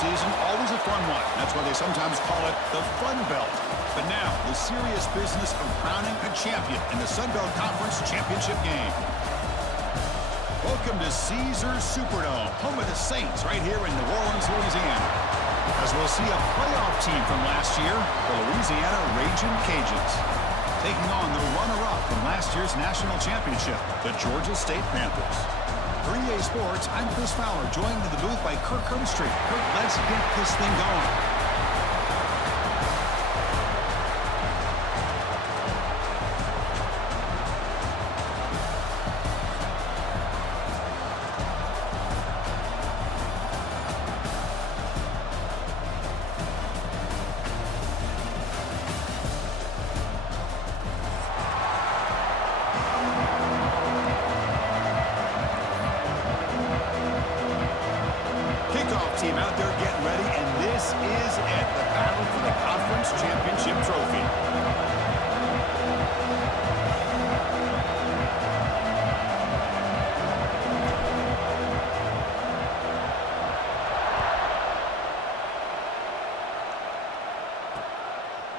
season, always a fun one. That's why they sometimes call it the Sunbelt. But now, the serious business of crowning a champion in the Sunbelt Conference Championship game. Welcome to Caesars Superdome, home of the Saints, right here in New Orleans, Louisiana. As we'll see a playoff team from last year, the Louisiana Ragin' Cajuns, taking on the runner-up from last year's national championship, the Georgia State Panthers. For EA Sports, I'm Chris Fowler, joined in the booth by Kirk Herbstreit. Kirk, let's get this thing going. Team out there getting ready, and this is it, the battle for the conference championship trophy.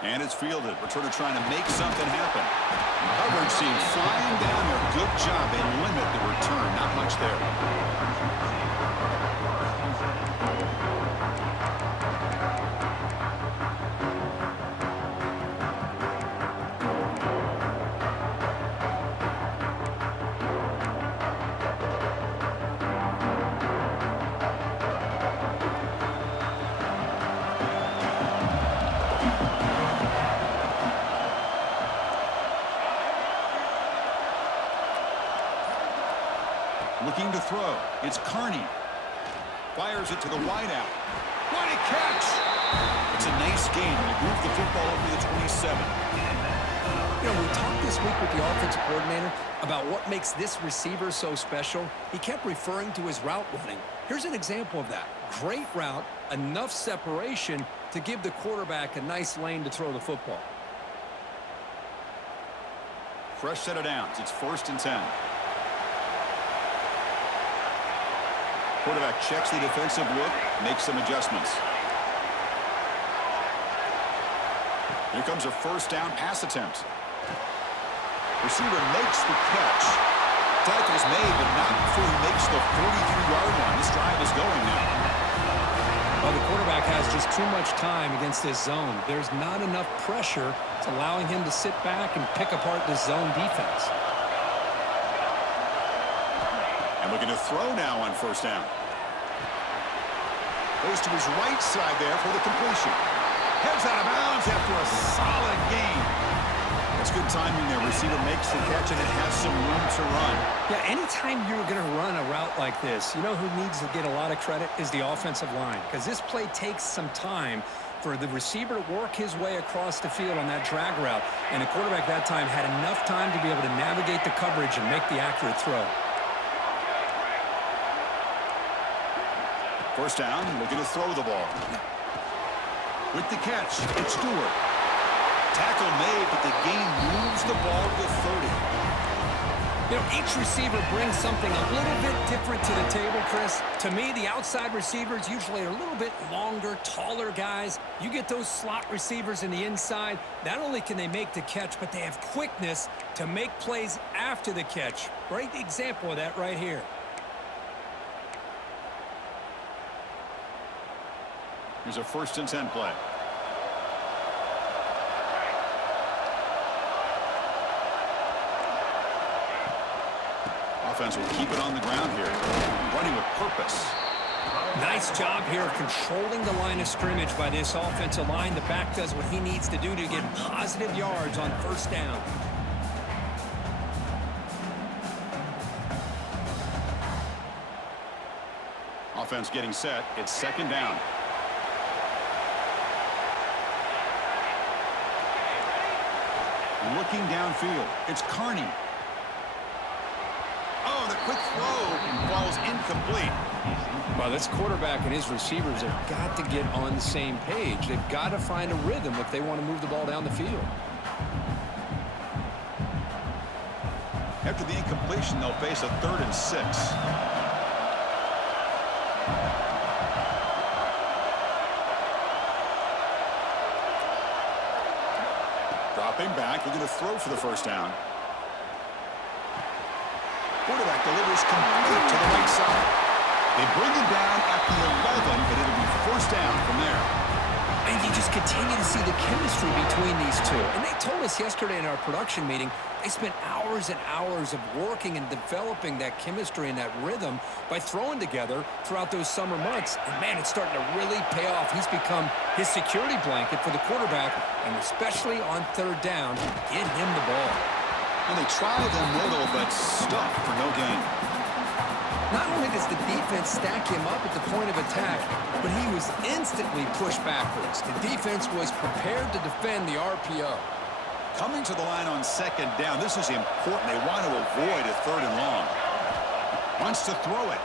And it's fielded. Returner trying to make something happen. Coverage team flying down there. Good job. They limit the return. Not much there. Looking to throw. It's Carney. Fires it to the wideout. What a catch! It's a nice gain. Will move the football over to the 27. You know, we talked this week with the offensive coordinator about what makes this receiver so special. He kept referring to his route running. Here's an example of that. Great route, enough separation to give the quarterback a nice lane to throw the football. Fresh set of downs. It's 1st and 10. Quarterback checks the defensive look, makes some adjustments. Here comes a 1st down pass attempt. Receiver makes the catch. Tackle's made, but not before he makes the 43-yard line. This drive is going now. Well, the quarterback has just too much time against this zone. There's not enough pressure. It's allowing him to sit back and pick apart this zone defense. And looking to throw now on 1st down. Goes to his right side there for the completion. Heads out of bounds after a solid gain. That's good timing there. Receiver makes the catch, and it has some room to run. Yeah, anytime you're going to run a route like this, you know who needs to get a lot of credit is the offensive line, because this play takes some time for the receiver to work his way across the field on that drag route, and the quarterback that time had enough time to be able to navigate the coverage and make the accurate throw. 1st down, looking to throw the ball. With the catch, it's Stewart. Tackle made, but the gain moves the ball to the 30. You know, each receiver brings something a little bit different to the table, Chris. To me, the outside receivers usually are a little bit longer, taller guys. You get those slot receivers in the inside, not only can they make the catch, but they have quickness to make plays after the catch. Great example of that right here. Here's a 1st and 10 play. Offense will keep it on the ground here. Running with purpose. Nice job here of controlling the line of scrimmage by this offensive line. The back does what he needs to do to get positive yards on 1st down. Offense getting set. It's 2nd down. Looking downfield. It's Carney. Oh, the quick throw falls incomplete. Well, this quarterback and his receivers have got to get on the same page. They've got to find a rhythm if they want to move the ball down the field. After the incompletion, they'll face a 3rd and 6. Stepping back, looking to throw for the first down. Quarterback delivers complete to the right side. They bring him down at the 11, but it'll be first down from there. And you just continue to see the chemistry between these two. And they told us yesterday in our production meeting, they spent hours and hours of working and developing that chemistry and that rhythm by throwing together throughout those summer months. And, man, it's starting to really pay off. He's become his security blanket for the quarterback, and especially on third down, get him the ball. And they try the middle, but stuff for no gain. Not only does the defense stack him up at the point of attack, but he was instantly pushed backwards. The defense was prepared to defend the RPO. Coming to the line on second down, this is important. They want to avoid a third and long. Wants to throw it.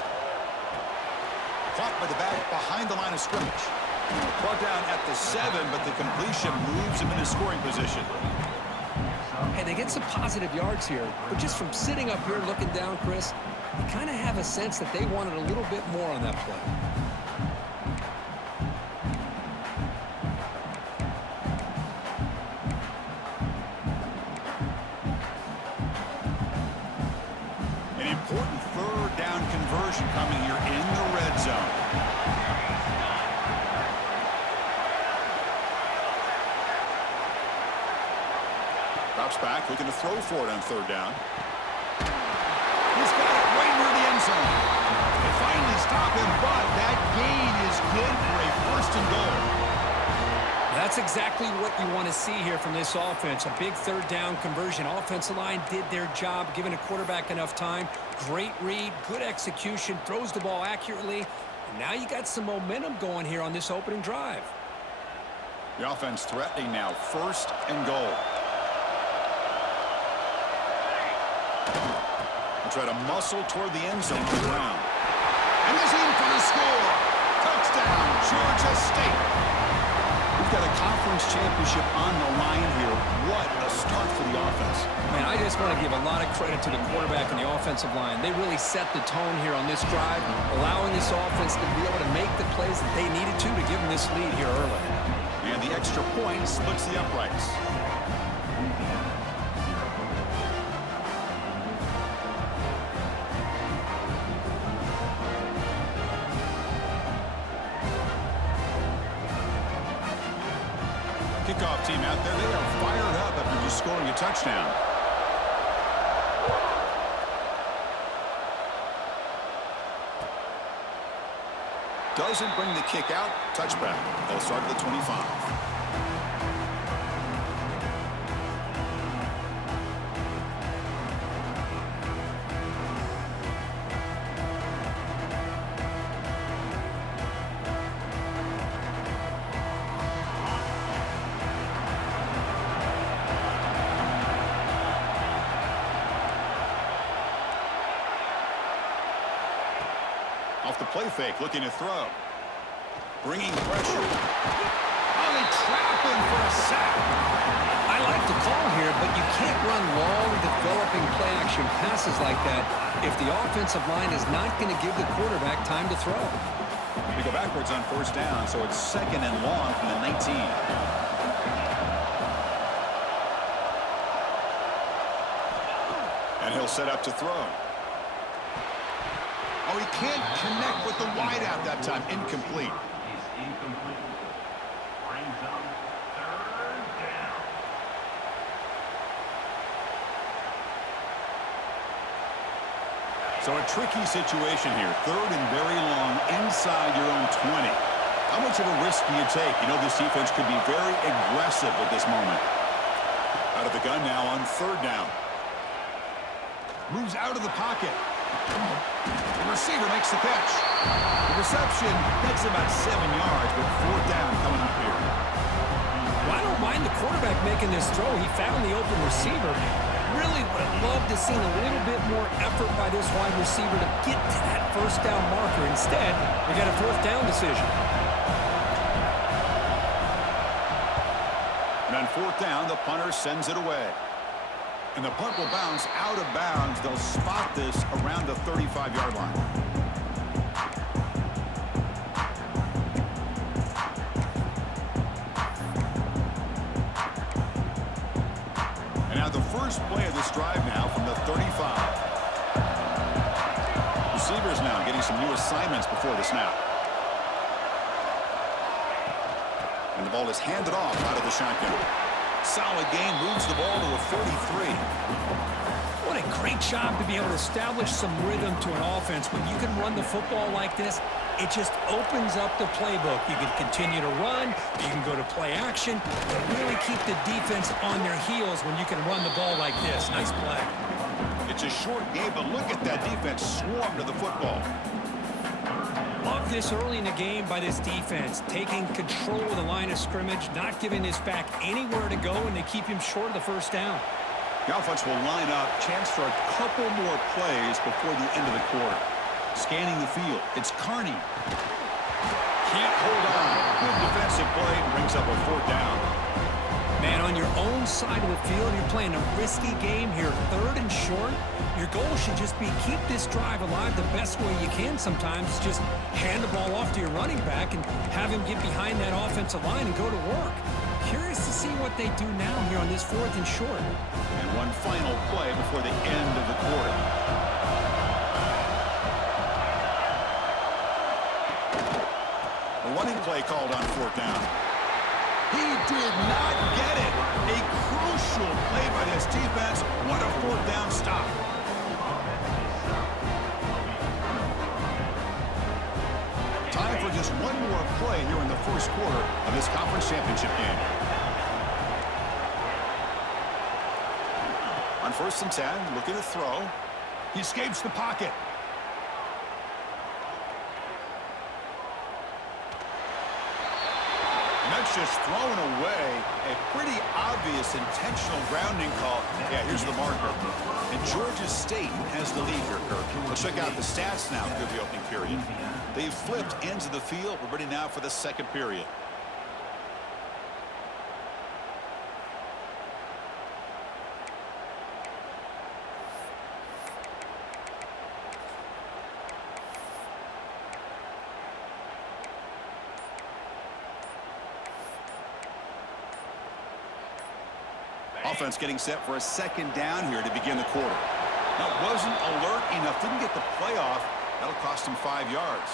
Caught by the back behind the line of scrimmage. Brought down at the 7, but the completion moves him into scoring position. Hey, they get some positive yards here, but just from sitting up here looking down, Chris, you kind of have a sense that they wanted a little bit more on that play. An important third down conversion coming here in the red zone. Drops back, looking to throw for it on third down. He's got it right near the end zone. They finally stop him, but that gain is good for a first and goal. That's exactly what you want to see here from this offense. A big third down conversion. Offensive line did their job, giving a quarterback enough time. Great read, good execution, throws the ball accurately. And now you got some momentum going here on this opening drive. The offense threatening now, first and goal. They'll try to muscle toward the end zone to the ground. And he's in for the score. Touchdown, Georgia State. We've got a conference championship on the line here. What a start for the offense. Man, I just want to give a lot of credit to the quarterback and the offensive line. They really set the tone here on this drive, allowing this offense to be able to make the plays that they needed to give them this lead here early. And the extra point splits the uprights. Kickoff team out there, they are fired up after just scoring a touchdown. Doesn't bring the kick out. Touchback. They'll start at the 25. Off the play fake, looking to throw. Bringing pressure. Oh, they trap him for a sack. I like the call here, but you can't run long, developing play-action passes like that if the offensive line is not going to give the quarterback time to throw. We go backwards on first down, so it's second and long from the 19. And he'll set up to throw. Oh, he can't connect with the wideout that time. Incomplete. Incomplete. Brings up third down. So a tricky situation here. Third and very long inside your own 20. How much of a risk do you take? You know this defense could be very aggressive at this moment. Out of the gun now on third down. Moves out of the pocket. The receiver makes the catch. The reception gets about 7 yards, but fourth down coming up here. Well, I don't mind the quarterback making this throw. He found the open receiver. Really would have loved to seen a little bit more effort by this wide receiver to get to that first down marker. Instead, we got a fourth down decision. And on fourth down, the punter sends it away. And the punt will bounce out of bounds. They'll spot this around the 35-yard line. the first play of this drive now from the 35. Receivers now getting some new assignments before the snap. And the ball is handed off out of the shotgun. Solid gain, moves the ball to the 43. What a great job to be able to establish some rhythm to an offense. When you can run the football like this, it just opens up the playbook. You can continue to run, you can go to play action, and really keep the defense on their heels when you can run the ball like this. Nice play. It's a short game, but look at that defense swarm to the football. Love this early in the game by this defense, taking control of the line of scrimmage, not giving his back anywhere to go, and they keep him short of the first down. The offense will line up, chance for a couple more plays before the end of the quarter. Scanning the field, it's Carney. Can't hold on. Good defensive play, brings up a fourth down. Man, on your own side of the field, you're playing a risky game here, 3rd and short. Your goal should just be keep this drive alive the best way you can sometimes. Just hand the ball off to your running back and have him get behind that offensive line and go to work. Curious to see what they do now here on this 4th and short. And one final play before the end of the quarter. A running play called on 4th down. He did not get it. A crucial play by this defense. What a 4th down stop. Time for just one more play here in the first quarter of this conference championship game. On 1st and 10, looking to throw. He escapes the pocket. And that's just thrown away. A pretty obvious intentional grounding call. Yeah, here's the marker. And Georgia State has the lead here, Kirk. Let's check out the stats now through the opening period. They've flipped into the field. We're ready now for the second period. Offense getting set for a second down here to begin the quarter. Now, wasn't alert enough, didn't get the play off. That'll cost him 5 yards.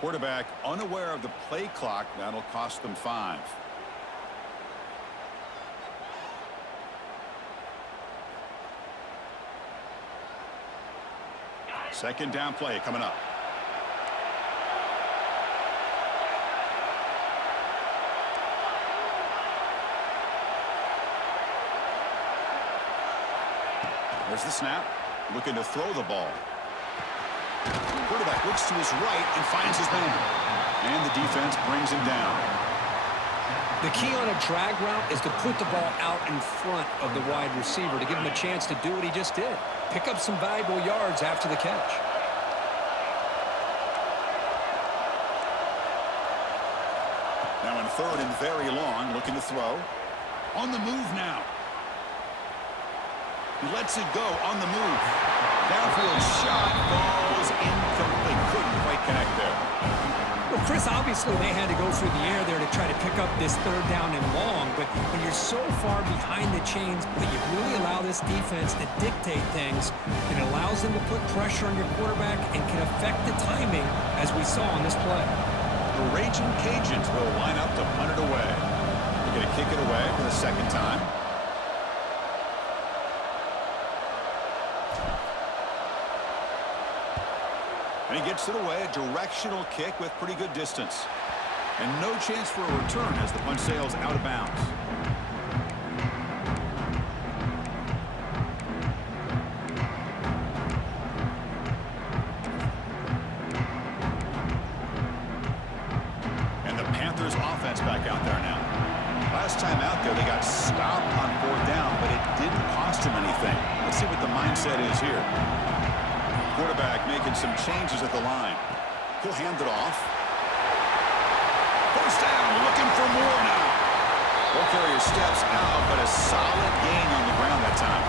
Quarterback unaware of the play clock. That'll cost them 5. Second down play coming up. There's the snap. Looking to throw the ball. Quarterback looks to his right and finds his man. And the defense brings him down. The key on a drag route is to put the ball out in front of the wide receiver to give him a chance to do what he just did. Pick up some valuable yards after the catch. Now in 3rd and very long, looking to throw. On the move now. He lets it go on the move. Downfield shot falls incomplete. Couldn't quite connect there. Well, Chris, obviously they had to go through the air there to try to pick up this 3rd down and long, but when you're so far behind the chains, but you really allow this defense to dictate things, it allows them to put pressure on your quarterback and can affect the timing, as we saw on this play. The Raging Cajuns will line up to punt it away. They're going to kick it away for the second time. And he gets it away, a directional kick with pretty good distance. And no chance for a return as the punt sails out of bounds. And the Panthers offense back out there now. Last time out there, they got stopped on 4th down, but it didn't cost them anything. Let's see what the mindset is here. Quarterback making some changes at the line. He'll hand it off. First down, looking for more now. Ball carrier steps out, but a solid gain on the ground that time.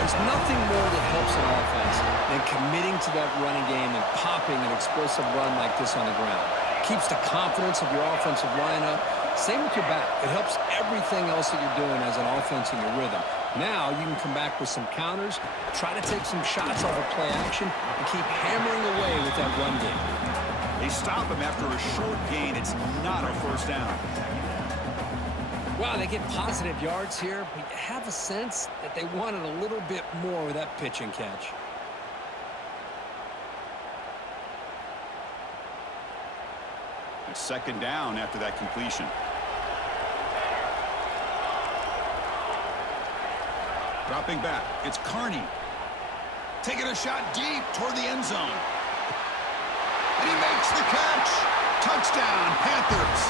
There's nothing more that helps an offense than committing to that running game and popping an explosive run like this on the ground. Keeps the confidence of your offensive lineup. Same with your back. It helps everything else that you're doing as an offense in your rhythm. Now you can come back with some counters, try to take some shots off of play action, and keep hammering away with that run game. They stop him after a short gain. It's not a first down. Wow, they get positive yards here, but you have a sense that they wanted a little bit more with that pitch and catch. It's second down after that completion. Dropping back, it's Carney. Taking a shot deep toward the end zone. And he makes the catch. Touchdown, Panthers.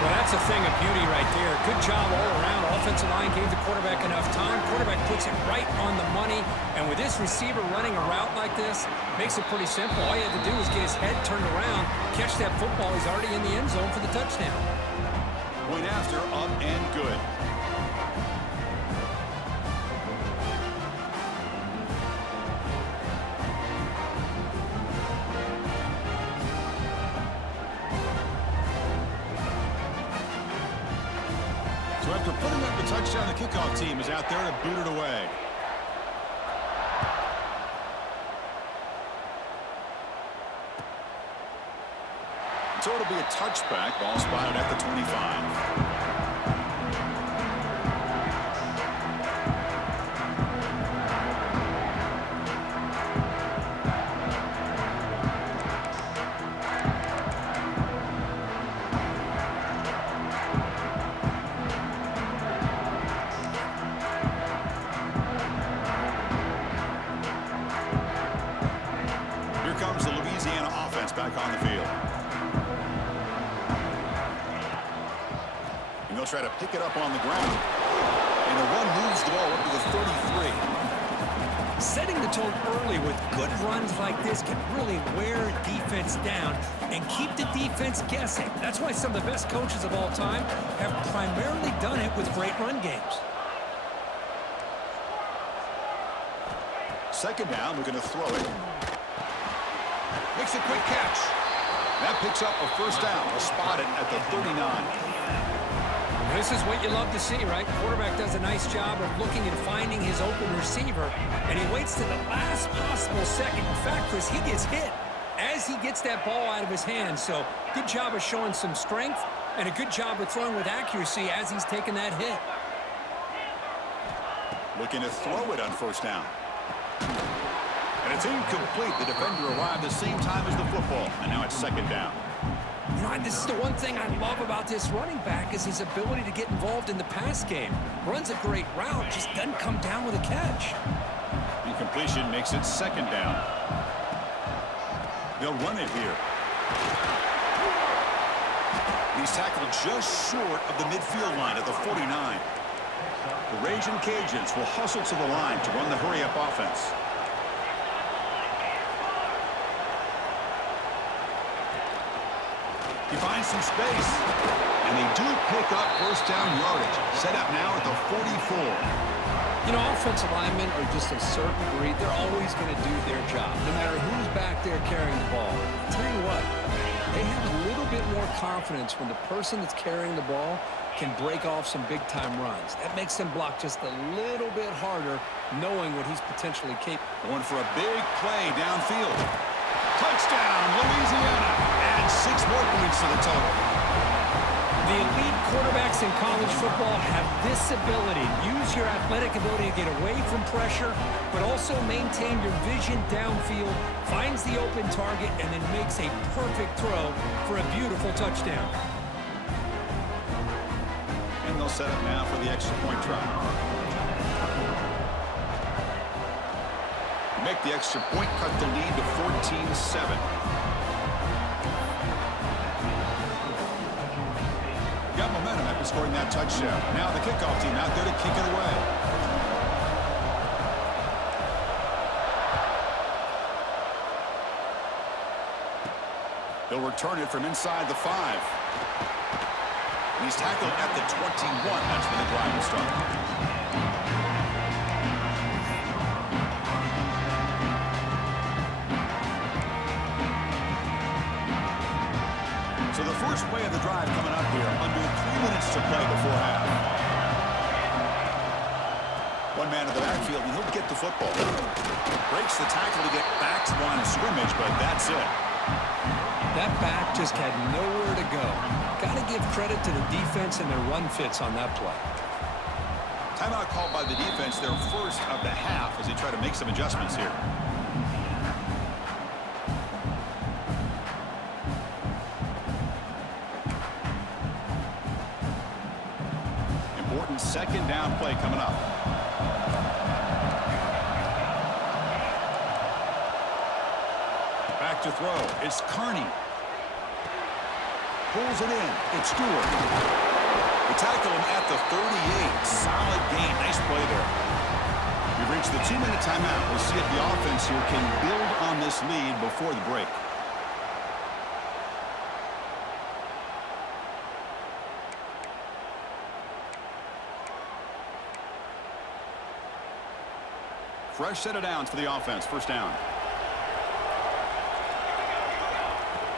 Well, that's a thing of beauty right there. Good job all around. Offensive line gave the quarterback enough time. Quarterback puts it right on the money. And with this receiver running a route like this, makes it pretty simple. All you had to do was get his head turned around, catch that football. He's already in the end zone for the touchdown. Point after, up and good. So after putting up the touchdown, the kickoff team is out there to boot it away. So it'll be a touchback. Ball spotted at the 25. Here comes the Louisiana offense back on the field. And they'll try to pick it up on the ground. And the run moves the ball up to the 33. Setting the tone early with good runs like this can really wear defense down and keep the defense guessing. That's why some of the best coaches of all time have primarily done it with great run games. Second down, we're going to throw it. Makes a quick catch. That picks up a first down. We'll spot it at the 39. This is what you love to see, right? Quarterback does a nice job of looking and finding his open receiver, and he waits to the last possible second. In fact, Chris, he gets hit as he gets that ball out of his hands. So good job of showing some strength and a good job of throwing with accuracy as he's taking that hit. Looking to throw it on first down. And it's incomplete. The defender arrived the same time as the football, and now it's second down. You know, this is the one thing I love about this running back is his ability to get involved in the pass game. Runs a great route, just doesn't come down with a catch. Incompletion makes it second down. They'll run it here. He's tackled just short of the midfield line at the 49. The Raging Cajuns will hustle to the line to run the hurry-up offense. He finds some space, and they do pick up first down yardage. Set up now at the 44. You know, offensive linemen are just a certain breed. They're always going to do their job, no matter who's back there carrying the ball. I'll tell you what, they have a little bit more confidence when the person that's carrying the ball can break off some big-time runs. That makes them block just a little bit harder, knowing what he's potentially capable. Going for a big play downfield. Touchdown, Louisiana. Add 6 more points to the total. The elite quarterbacks in college football have this ability. Use your athletic ability to get away from pressure, but also maintain your vision downfield, finds the open target, and then makes a perfect throw for a beautiful touchdown. And they'll set up now for the extra point try. Make the extra point, cut the lead to 14-7. Got momentum after scoring that touchdown. Now the kickoff team out there to kick it away. They'll return it from inside the 5. He's tackled at the 21. That's where the drive will start. First play of the drive coming up here. Under 3 minutes to play before half. One man in the backfield, and he'll get the football. Breaks the tackle to get back to the line of scrimmage, but that's it. That back just had nowhere to go. Got to give credit to the defense and their run fits on that play. Timeout called by the defense, their first of the half, as they try to make some adjustments here. Important second down play coming up. Back to throw. It's Carney. Pulls it in. It's Stewart. They tackle him at the 38. Solid gain. Nice play there. We've reached the 2-minute timeout. We'll see if the offense here can build on this lead before the break. Fresh set of downs for the offense. First down.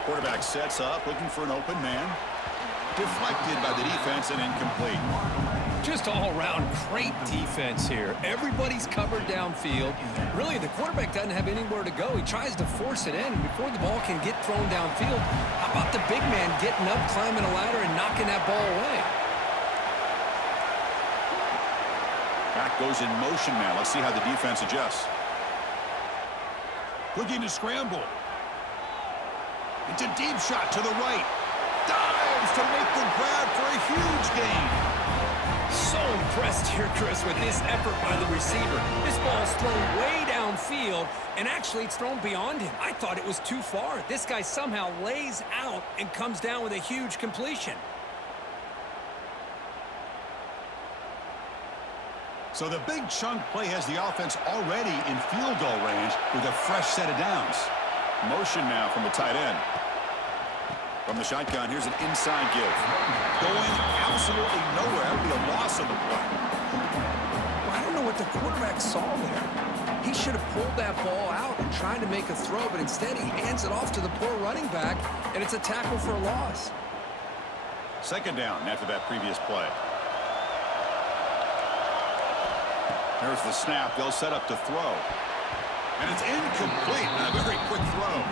Quarterback sets up, looking for an open man. Deflected by the defense and incomplete. Just all-around great defense here. Everybody's covered downfield. Really, the quarterback doesn't have anywhere to go. He tries to force it in. Before the ball can get thrown downfield, how about the big man getting up, climbing a ladder, and knocking that ball away? Back goes in motion now. Let's see how the defense adjusts. Looking to scramble. It's a deep shot to the right. Dives to make the grab for a huge gain. So impressed here, Chris, with this effort by the receiver. This ball's thrown way downfield, and actually it's thrown beyond him. I thought it was too far. This guy somehow lays out and comes down with a huge completion. So the big chunk play has the offense already in field goal range with a fresh set of downs. Motion now from the tight end. From the shotgun, here's an inside give. Going absolutely nowhere. That would be a loss on the play. I don't know what the quarterback saw there. He should have pulled that ball out and tried to make a throw, but instead he hands it off to the poor running back, and it's a tackle for a loss. Second down after that previous play. There's the snap. They'll set up to throw. And it's incomplete on a very quick throw.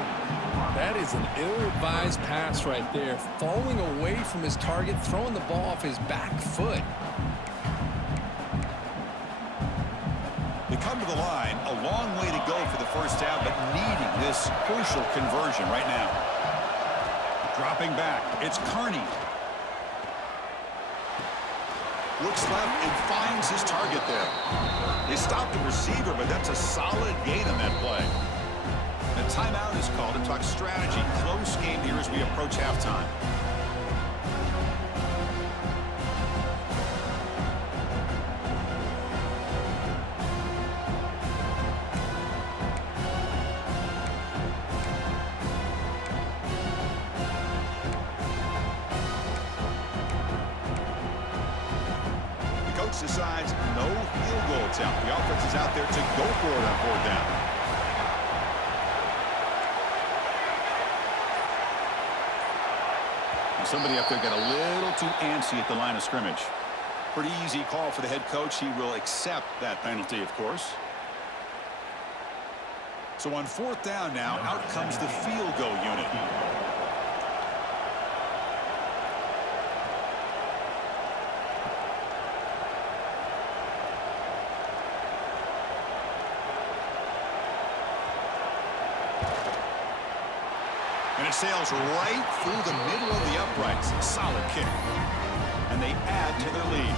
That is an ill-advised pass right there. Falling away from his target, throwing the ball off his back foot. They come to the line. A long way to go for the first down, but needing this crucial conversion right now. Dropping back. It's Carney. Looks left and finds his target there. They stopped the receiver, but that's a solid gain on that play. A timeout is called to talk strategy. Close game here as we approach halftime. Decides no field goal attempt. The offense is out there to go for it on fourth down. And somebody up there got a little too antsy at the line of scrimmage. Pretty easy call for the head coach. He will accept that penalty, of course. So on fourth down now, out comes the field goal unit. And it sails right through the middle of the uprights. Solid kick. And they add to their lead.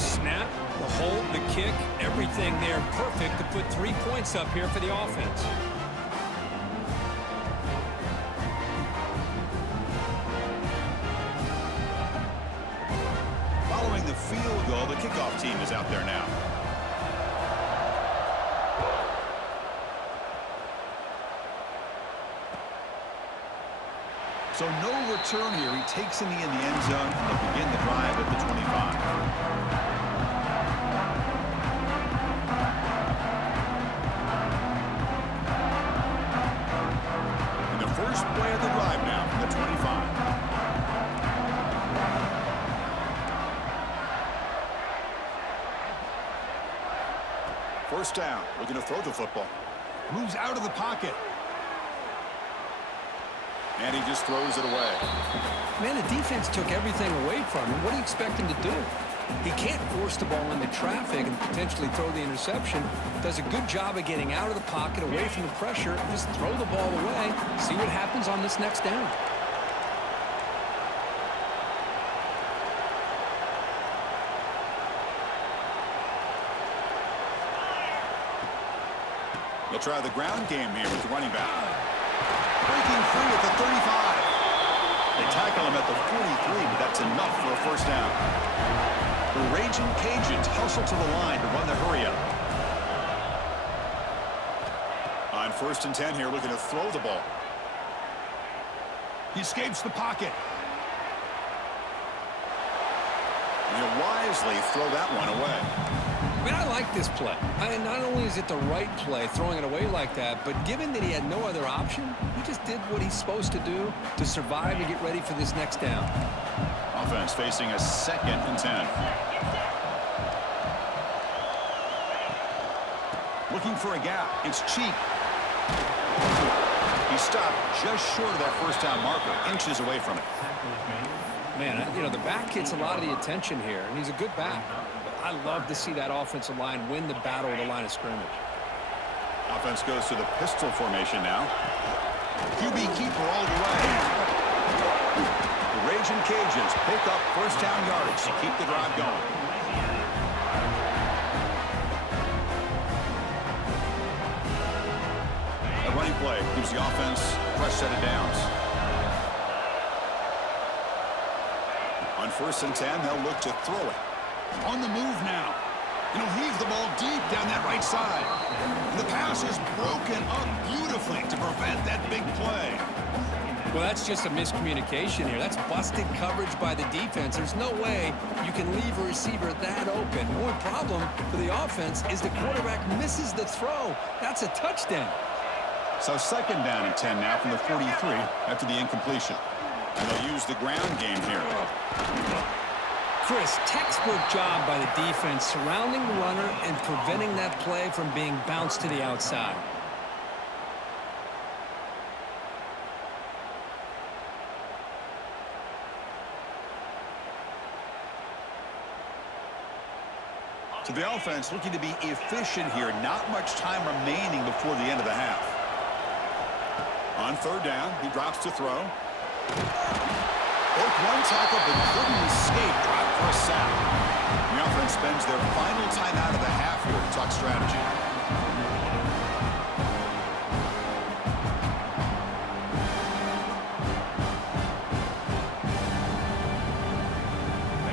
Snap, the hold, the kick, everything there perfect to put 3 points up here for the offense. Following the field goal, the kickoff team is out there now. So no return here. He takes in the end zone, and they'll begin the drive at the 25. And the first play of the drive now from the 25. First down, looking to throw the football. Moves out of the pocket. And he just throws it away. Man, the defense took everything away from him. What do you expect him to do? He can't force the ball into traffic and potentially throw the interception. Does a good job of getting out of the pocket, away from the pressure, and just throw the ball away. See what happens on this next down. They'll try the ground game here with the running back. Breaking free at the 35. They tackle him at the 43, but that's enough for a first down. The Raging Cajuns hustle to the line to run the hurry-up. On 1st and 10 here, looking to throw the ball. He escapes the pocket. And he'll wisely throw that one away. I mean, I like this play. Not only is it the right play, throwing it away like that, but given that he had no other option, he just did what he's supposed to do to survive and get ready for this next down. Offense facing a 2nd and 10. Looking for a gap. It's Cheek. He stopped just short of that first down marker, inches away from it. Man, you know, the back gets a lot of the attention here, and he's a good back. I love to see that offensive line win the battle of the line of scrimmage. Offense goes to the pistol formation now. QB keeper all the way. The Raging Cajuns pick up first down yardage to keep the drive going. A running play gives the offense a fresh set of downs. On 1st and 10, they'll look to throw it. On the move now. And he'll heave the ball deep down that right side. And the pass is broken up beautifully to prevent that big play. Well, that's just a miscommunication here. That's busted coverage by the defense. There's no way you can leave a receiver that open. The only problem for the offense is the quarterback misses the throw. That's a touchdown. So 2nd down and 10 now from the 43 after the incompletion. And they'll use the ground game here. Chris, textbook job by the defense surrounding the runner and preventing that play from being bounced to the outside. So the offense looking to be efficient here. Not much time remaining before the end of the half. On 3rd down, he drops to throw. Broke one tackle but couldn't escape. Dropped for a sack. The offense spends their final time out of the half here to talk strategy.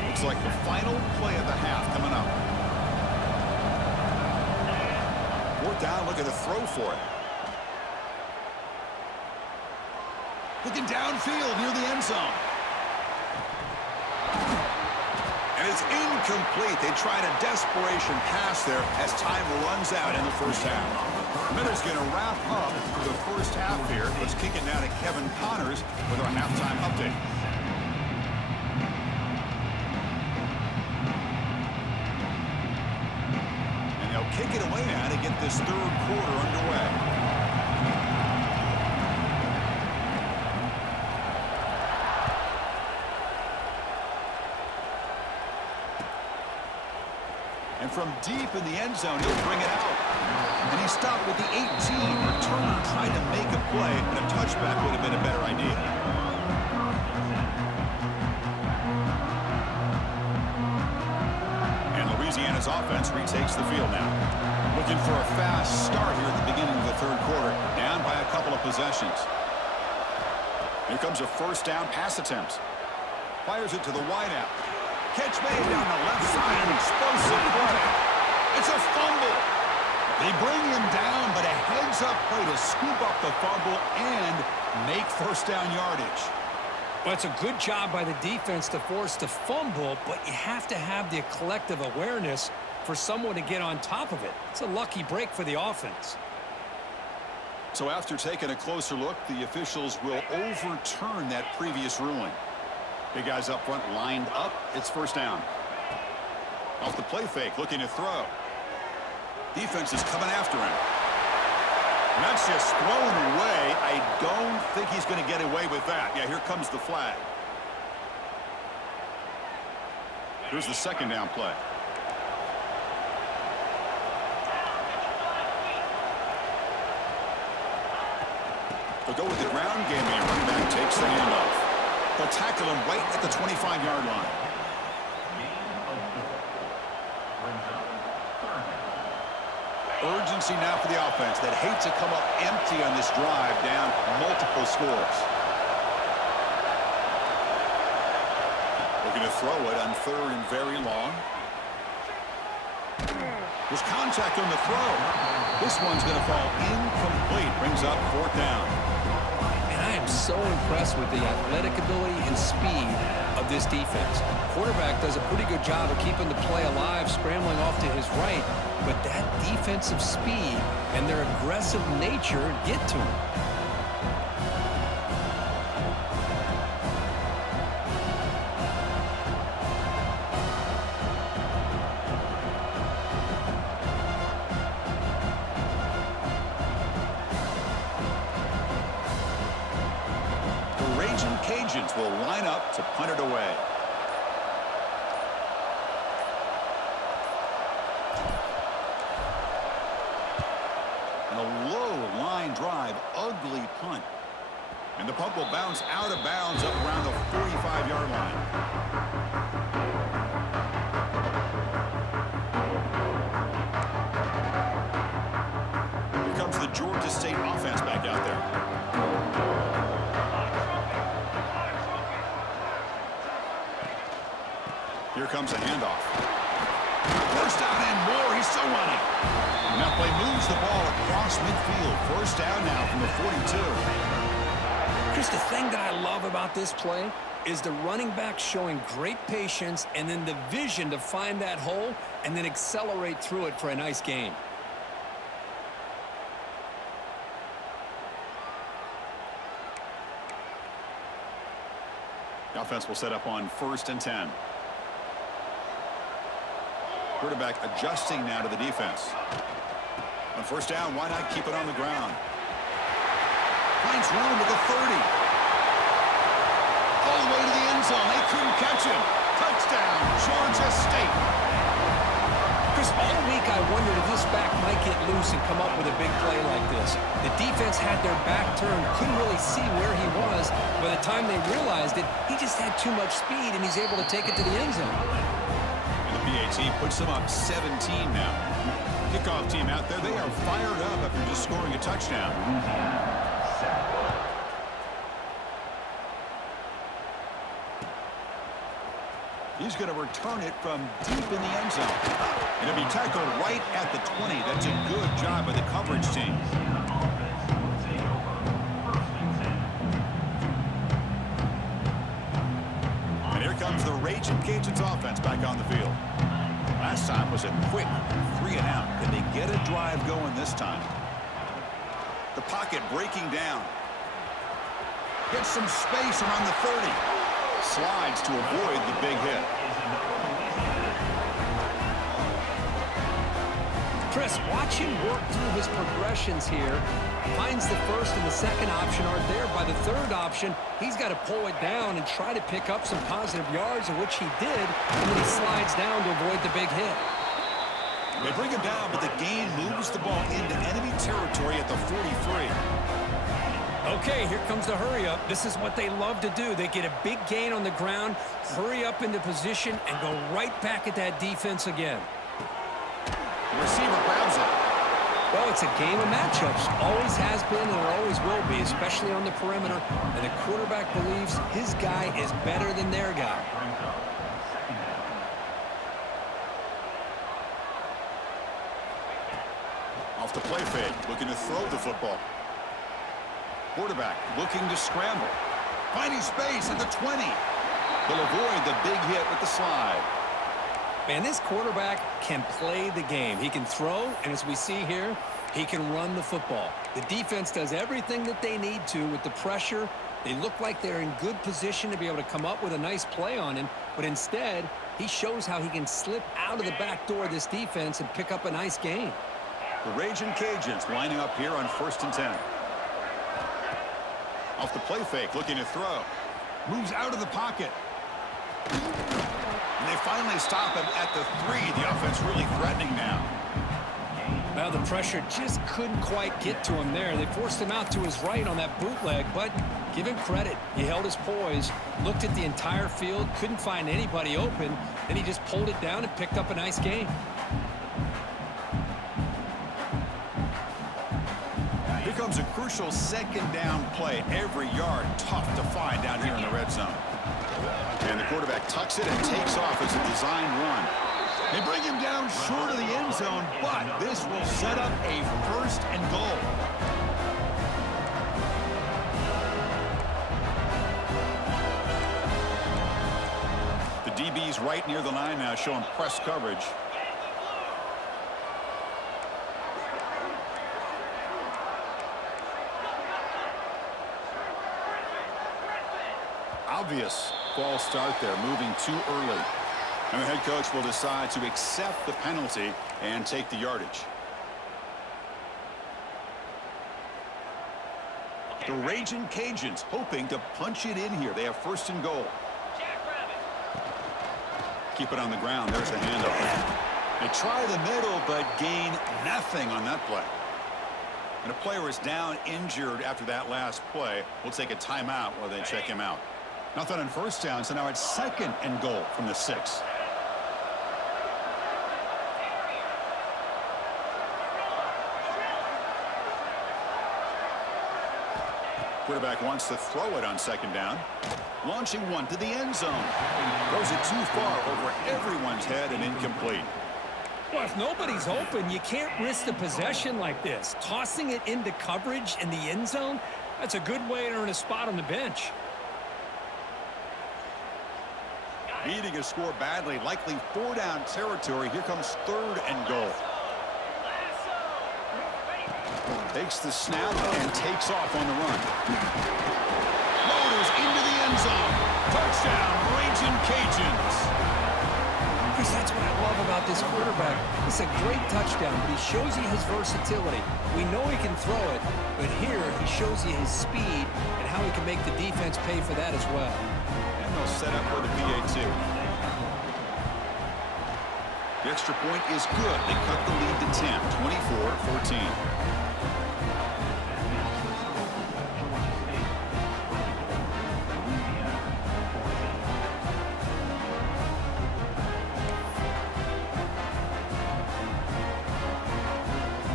Looks like the final play of the half coming up. 4th down, look at the throw for it. Looking downfield near the end zone. And it's incomplete. They tried a desperation pass there as time runs out in the first half. Miller's going to wrap up the first half here. Let's kick it now to Kevin Connors with our halftime update. And they'll kick it away now to get this 3rd quarter underway. And from deep in the end zone, he'll bring it out. And he stopped with the 18. Returner trying to make a play, and a touchback would have been a better idea. And Louisiana's offense retakes the field now. Looking for a fast start here at the beginning of the 3rd quarter. Down by a couple of possessions. Here comes a first down pass attempt. Fires it to the wideout. Catch made down the left side, an explosive play. It's a fumble. They bring him down, but a heads-up play to scoop up the fumble and make first down yardage. Well, it's a good job by the defense to force the fumble, but you have to have the collective awareness for someone to get on top of it. It's a lucky break for the offense. So after taking a closer look, the officials will overturn that previous ruling. Big guys up front lined up. It's first down. Off the play fake, looking to throw. Defense is coming after him. And that's just thrown away. I don't think he's going to get away with that. Yeah, here comes the flag. Here's the second down play. They'll go with the ground game here. Running back takes the handoff. They'll tackle him right at the 25-yard line. Urgency now for the offense that hates to come up empty on this drive, down multiple scores. Looking to throw it on third and very long. There's contact on the throw. This one's going to fall incomplete. Brings up fourth down. And I am so impressed with the athletic ability and speed of this defense. Quarterback does a pretty good job of keeping the play alive, scrambling off to his right, but that defensive speed and their aggressive nature get to him. Cajuns will line up to punt it away. And a low line drive, ugly punt. And the punt will bounce out of bounds up around the 45-yard line. Here comes the Georgia State offense back out there. Here comes a handoff. First down and more. He's still running. And that play moves the ball across midfield. First down now from the 42. Chris, the thing that I love about this play is the running back showing great patience and then the vision to find that hole and then accelerate through it for a nice gain. The offense will set up on 1st and 10. Quarterback adjusting now to the defense. On first down, why not keep it on the ground? Finds room at the 30. All the way to the end zone. They couldn't catch him. Touchdown, Georgia State. Chris, all week I wondered if this back might get loose and come up with a big play like this. The defense had their back turned, couldn't really see where he was. By the time they realized it, he just had too much speed, and he's able to take it to the end zone. PAT puts them up 17 now. Kickoff team out there, they are fired up after just scoring a touchdown. He's going to return it from deep in the end zone. And it'll be tackled right at the 20. That's a good job by the coverage team. And here comes the Raging Cajuns offense back on the field. Last time was a quick 3 and out. Can they get a drive going this time? The pocket breaking down. Gets some space around the 30. Slides to avoid the big hit. Chris, watch him work through his progressions here. Finds the first and the second option aren't there. By the third option, he's got to pull it down and try to pick up some positive yards, of which he did, and then he slides down to avoid the big hit. They bring him down, but the gain moves the ball into enemy territory at the 43. Okay, here comes the hurry up. This is what they love to do. They get a big gain on the ground, hurry up into position, and go right back at that defense again. The receiver grabs it. Well, it's a game of matchups. Always has been and it always will be, especially on the perimeter. And the quarterback believes his guy is better than their guy. Off the play fake, looking to throw the football. Quarterback looking to scramble. Finding space at the 20. They'll avoid the big hit with the slide. Man, this quarterback can play the game. He can throw, and as we see here, he can run the football. The defense does everything that they need to with the pressure. They look like they're in good position to be able to come up with a nice play on him, but instead, he shows how he can slip out of the back door of this defense and pick up a nice gain. The Raging Cajuns lining up here on 1st and 10. Off the play fake, looking to throw. Moves out of the pocket. And they finally stop him at the 3. The offense really threatening now. Well, the pressure just couldn't quite get to him there. They forced him out to his right on that bootleg, but give him credit. He held his poise, looked at the entire field, couldn't find anybody open, then he just pulled it down and picked up a nice gain. Here comes a crucial 2nd down play. Every yard tough to find down here in the red zone. And the quarterback tucks it and takes off as a design run. They bring him down short of the end zone, but this will set up a 1st and goal. The DB's right near the line now, showing press coverage. Obvious false start there, moving too early. And the head coach will decide to accept the penalty and take the yardage. The Raging Cajuns hoping to punch it in here. They have 1st and goal. Keep it on the ground. There's the handoff. They try the middle, but gain nothing on that play. And a player is down injured after that last play. We'll take a timeout while they check him out. Nothing on 1st down, so now it's 2nd and goal from the 6. Quarterback wants to throw it on 2nd down. Launching one to the end zone. Throws it too far over everyone's head and incomplete. Well, if nobody's open, you can't risk the possession like this. Tossing it into coverage in the end zone, that's a good way to earn a spot on the bench. Needing a score badly, likely 4 down territory. Here comes 3rd and goal. Takes the snap and takes off on the run. Motors into the end zone. Touchdown, Raging Cajuns. Chris, that's what I love about this quarterback. It's a great touchdown, but he shows you his versatility. We know he can throw it, but here he shows you his speed and how he can make the defense pay for that as well. And they'll set up for the PA2. The extra point is good. They cut the lead to 10, 24-14.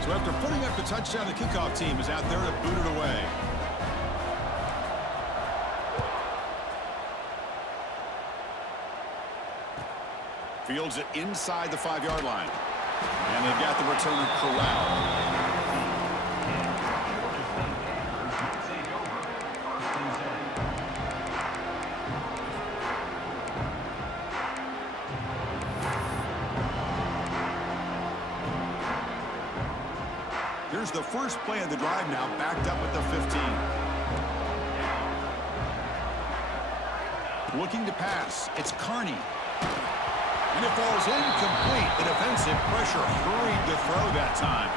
So after putting up the touchdown, the kickoff team is out there to boot it away. Fields it inside the 5-yard line. And they've got the returner corralled. Here's the first play of the drive now, backed up at the 15. Looking to pass. It's Carney. And it falls incomplete. The defensive pressure hurried to throw that time.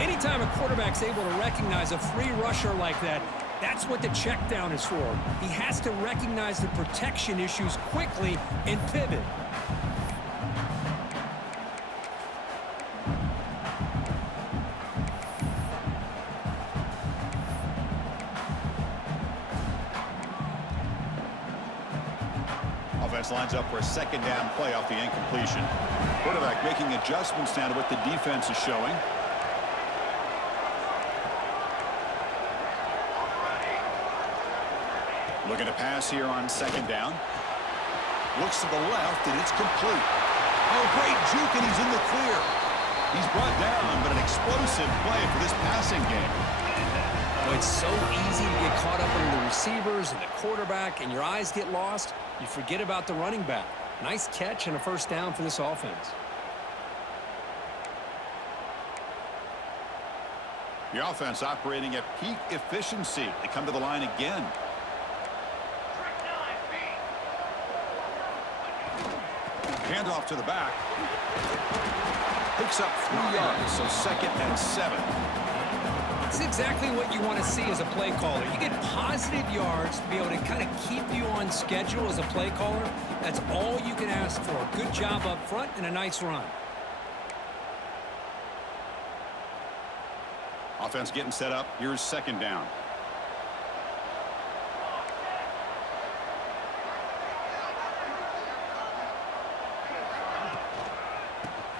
Anytime a quarterback's able to recognize a free rusher like that, that's what the check down is for. He has to recognize the protection issues quickly and pivot. Offense lines up for a 2nd down play off the incompletion. Quarterback making adjustments now to what the defense is showing. Looking to pass here on 2nd down. Looks to the left, and it's complete. Oh, great juke, and he's in the clear. He's brought down, but an explosive play for this passing game. Well, it's so easy to get caught up in the receivers and the quarterback, and your eyes get lost. You forget about the running back. Nice catch and a 1st down for this offense. The offense operating at peak efficiency. They come to the line again. Handoff to the back. Picks up 3 yards, so 2nd and 7. It's exactly what you want to see as a play caller. You get positive yards to be able to kind of keep you on schedule as a play caller. That's all you can ask for. Good job up front and a nice run. Offense getting set up. Here's 2nd down.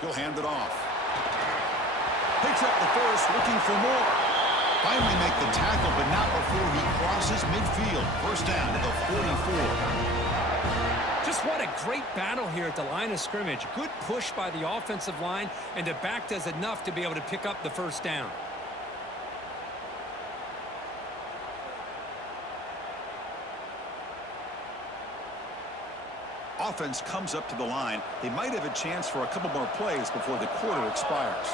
He'll hand it off. Picks up the first, looking for more. Finally make the tackle, but not before he crosses midfield. First down to the 44. Just what a great battle here at the line of scrimmage. Good push by the offensive line, and the back does enough to be able to pick up the first down. Offense comes up to the line. They might have a chance for a couple more plays before the quarter expires.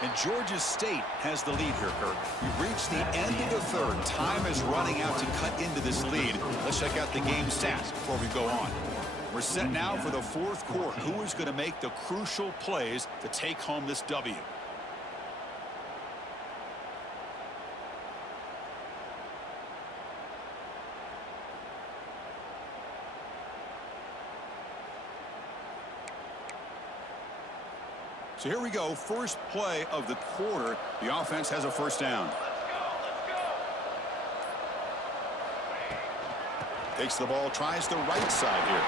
And Georgia State has the lead here, Kurt. We've reached the end of the third. Time is running out to cut into this lead. Let's check out the game stats before we go on. We're set now for the 4th quarter. Who is going to make the crucial plays to take home this W? So here we go. First play of the quarter. The offense has a first down. Takes the ball, tries the right side here.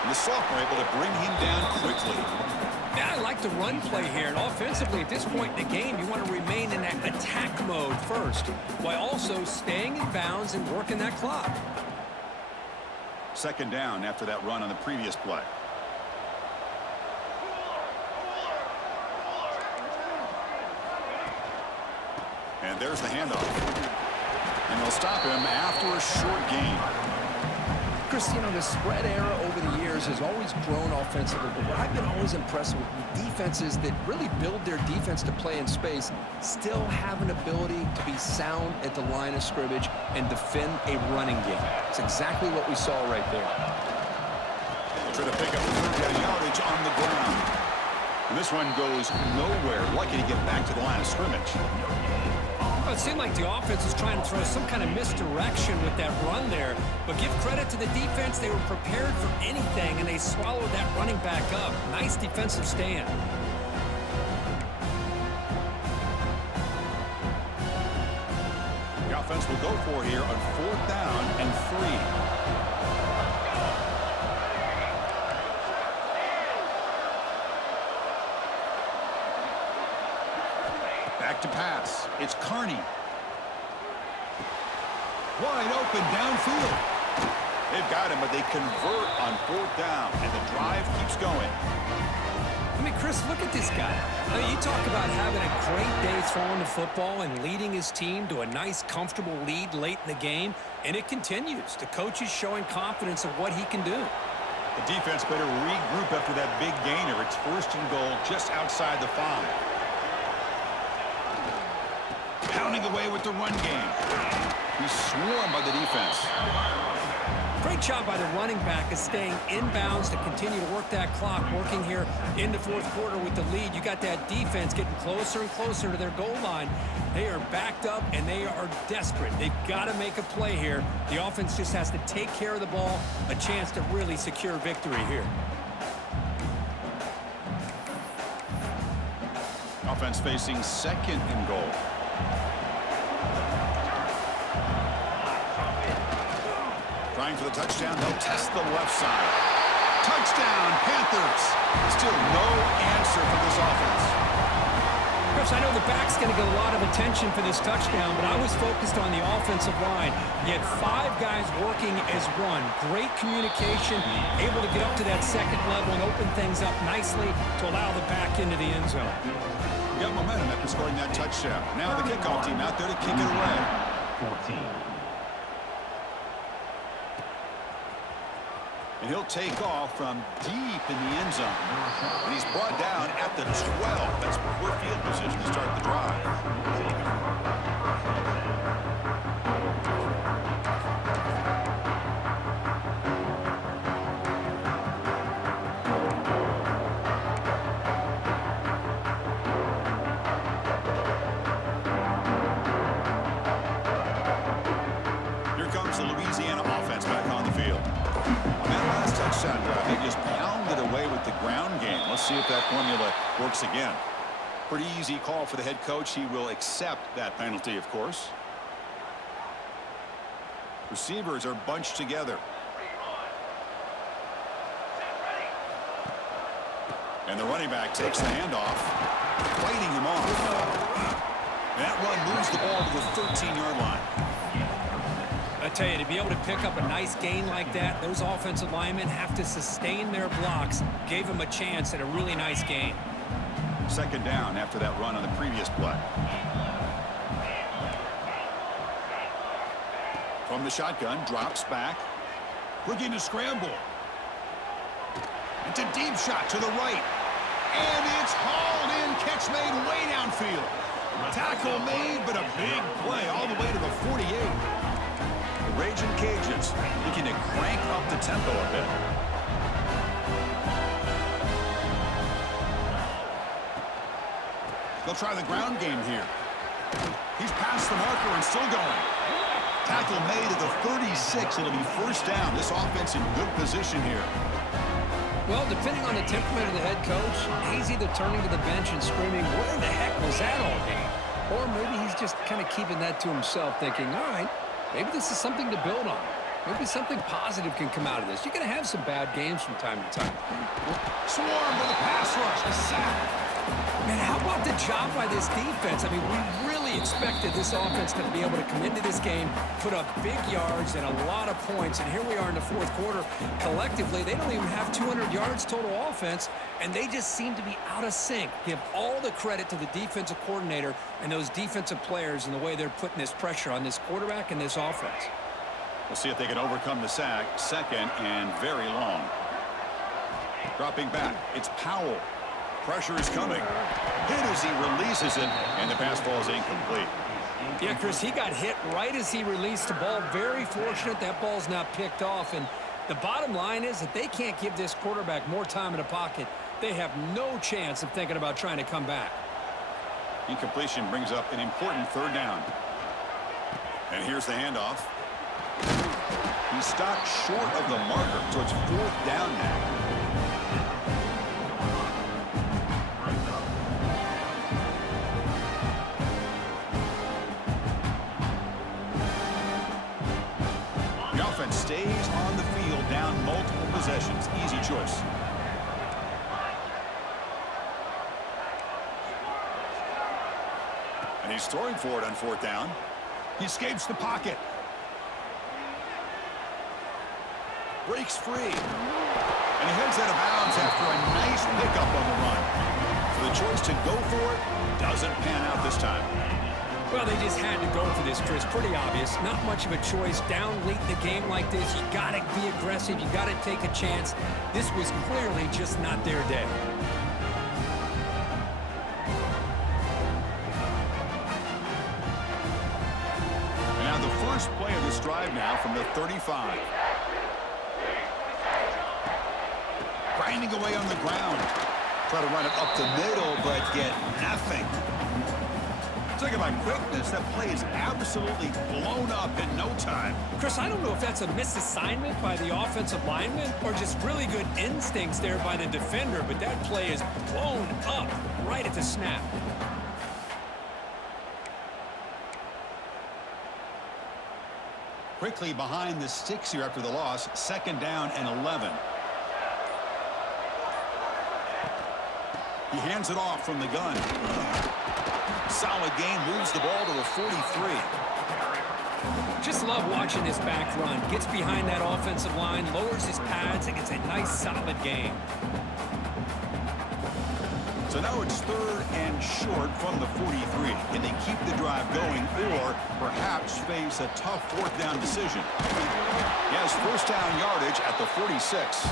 And the sophomore able to bring him down quickly. Yeah, I like the run play here. And offensively, at this point in the game, you want to remain in that attack mode first, while also staying in bounds and working that clock. 2nd down after that run on the previous play. And there's the handoff. And they'll stop him after a short gain. Chris, you know, the spread era over the years has always grown offensively, but what I've been always impressed with defenses that really build their defense to play in space still have an ability to be sound at the line of scrimmage and defend a running game. It's exactly what we saw right there. They'll try to pick up the 3rd down yardage on the ground. And this one goes nowhere. Lucky to get back to the line of scrimmage. Well, it seemed like the offense was trying to throw some kind of misdirection with that run there. But give credit to the defense. They were prepared for anything, and they swallowed that running back up. Nice defensive stand. The offense will go for here on 4th down and 3. Back to pass. It's Carney. Wide open downfield. They've got him, but they convert on 4th down, and the drive keeps going. I mean, Chris, look at this guy. I mean, you talk about having a great day throwing the football and leading his team to a nice, comfortable lead late in the game, and it continues. The coach is showing confidence of what he can do. The defense better regroup after that big gainer. It's 1st and goal just outside the 5. Pounding away with the run game. He's swarmed by the defense. Great job by the running back of staying inbounds to continue to work that clock, working here in the 4th quarter with the lead. You got that defense getting closer and closer to their goal line. They are backed up, and they are desperate. They've got to make a play here. The offense just has to take care of the ball, a chance to really secure victory here. Offense facing 2nd and goal. Trying for the touchdown. They'll test the left side. Touchdown, Panthers. Still no answer for this offense. Chris, I know the back's going to get a lot of attention for this touchdown, but I was focused on the offensive line. You had 5 guys working as one. Great communication, able to get up to that 2nd level and open things up nicely to allow the back into the end zone. We got momentum after scoring that touchdown. Now the kickoff team out there to kick it away. 14. And he'll take off from deep in the end zone. And he's brought down at the 12. That's poor field position to start the drive. Here comes the Louisiana offense back on the field. On that last touchdown drive, they just pounded away with the ground game. Let's see if that formula works again. Pretty easy call for the head coach. He will accept that penalty, of course. Receivers are bunched together. And the running back takes the handoff, fighting him off. And that run moves the ball to the 13-yard line. I tell you, to be able to pick up a nice gain like that, those offensive linemen have to sustain their blocks. Gave them a chance at a really nice gain. Second down after that run on the previous play. From the shotgun, drops back. Looking to scramble. It's a deep shot to the right. And it's hauled in. Catch made way downfield. Tackle made, but a big play all the way to the 48. The Raging Cajuns looking to crank up the tempo a bit. They'll try the ground game here. He's past the marker and still going. Tackle made at the 36. It'll be first down. This offense in good position here. Well, depending on the temperament of the head coach, he's either turning to the bench and screaming, where the heck was that all game? Or maybe he's just kind of keeping that to himself, thinking, all right, maybe this is something to build on. Maybe something positive can come out of this. You're going to have some bad games from time to time. Swarm with a pass rush. A sack. Man, how about the job by this defense? I mean, we really expected this offense to be able to come into this game, put up big yards and a lot of points, and here we are in the fourth quarter. Collectively, they don't even have 200 yards total offense, and they just seem to be out of sync. Give all the credit to the defensive coordinator and those defensive players and the way they're putting this pressure on this quarterback and this offense. We'll see if they can overcome the sack. Second and very long. Dropping back, it's Powell. Pressure is coming. Hit as he releases it, and the pass ball is incomplete. Yeah, Chris, he got hit right as he released the ball. Very fortunate that ball's not picked off. And the bottom line is that they can't give this quarterback more time in the pocket. They have no chance of thinking about trying to come back. Incompletion brings up an important third down. And here's the handoff. He's stopped short of the marker, so it's fourth down now. Stays on the field, down multiple possessions. Easy choice. And he's throwing for it on fourth down. He escapes the pocket. Breaks free. And he heads out of bounds after a nice pickup on the run. So the choice to go for it doesn't pan out this time. Well, they just had to go for this, Chris. Pretty obvious. Not much of a choice. Down late in the game like this, you got to be aggressive. You got to take a chance. This was clearly just not their day. And now the first play of this drive now from the 35. Grinding away on the ground. Try to run it up the middle, but get nothing. Talking about quickness, that play is absolutely blown up in no time. Chris, I don't know if that's a misassignment by the offensive lineman or just really good instincts there by the defender, but that play is blown up right at the snap. Quickly behind the sticks here after the loss, second down and 11. He hands it off from the gun. Solid game, moves the ball to the 43. Just love watching this back run. Gets behind that offensive line, lowers his pads, and gets a nice solid game. So now it's 3rd and short from the 43. Can they keep the drive going or perhaps face a tough 4th down decision? He has 1st down yardage at the 46.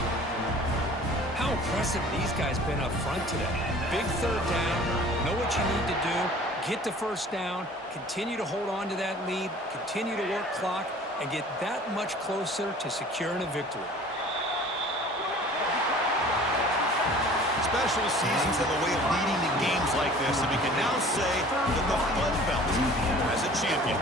How impressive these guys been up front today. Big 3rd down, know what you need to do, get the 1st down, continue to hold on to that lead, continue to work clock, and get that much closer to securing a victory. Special seasons have a way of leading to games like this, and we can now say that the Sunbelt has a champion.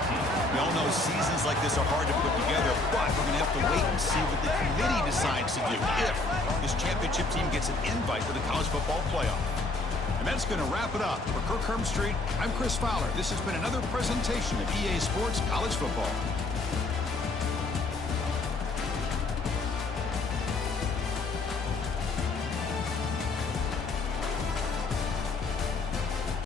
We all know seasons like this are hard to put together, but we're going to have to wait and see what the committee decides to do if this championship team gets an invite to the college football playoff. And that's going to wrap it up. For Kirk Street, I'm Chris Fowler. This has been another presentation of EA Sports College Football.